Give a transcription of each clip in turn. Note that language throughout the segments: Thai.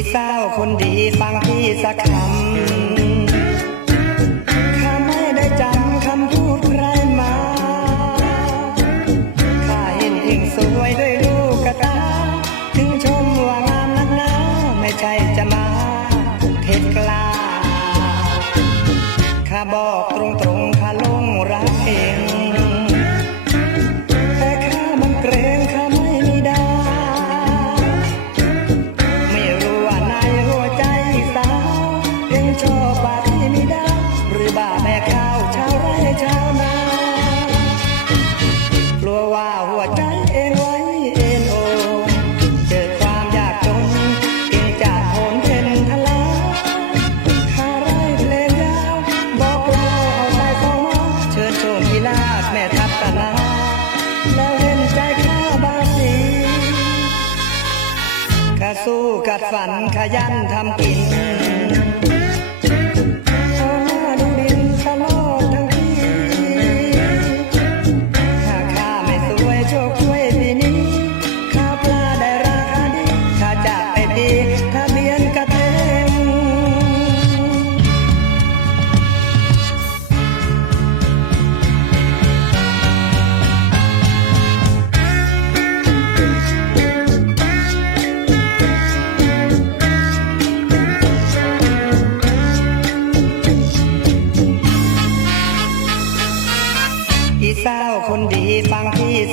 ่เศร้าคนดีฟังพี่สักคำข้าไม่ได้จำคำพูดใครมาข้าเห็นเองสวยด้วยลูกตา ถึงชมว่างามนักหนาไม่ใช่จะมาเท็จกล้าข้าบอกตรงตรงาที่มีดาหรือบ่าแม่ข้าวชาวไร่ชาวนากลัวว่าหัวใจเองไว้เอ็นโอเจอความยากจนเกินจากโหนเพ็นทลาข้าไร่เพลงยาวบอกเล่าเอาใจสองมาเชิญชมกีฬาแม่ทัพตะนาแล้วเห็นใจข้าบางสีข้าสู้กัดฝันขยันทำกิน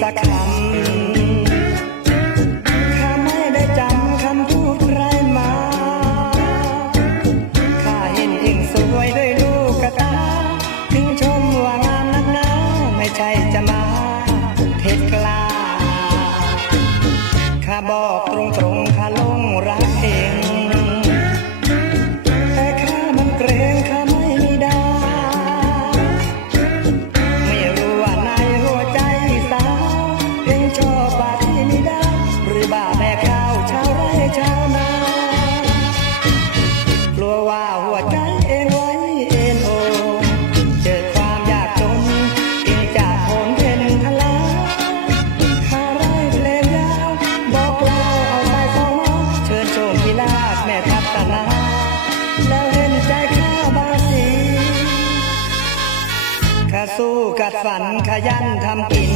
ฟังพี่ ข้าวชาวไร่ชาวนากลัวว่าหัวใจเองไว้เอ็นโอเจอความยากจนกินจากโหนเพ็นทลาข้าไร่เพลงยาวบอกเล่าเอาใจสองเชิญชมกีฬาแม่ทัพตนาแล้วเห็นใจข้าบาสีข้าสู้กัดฝันขยันทำกิน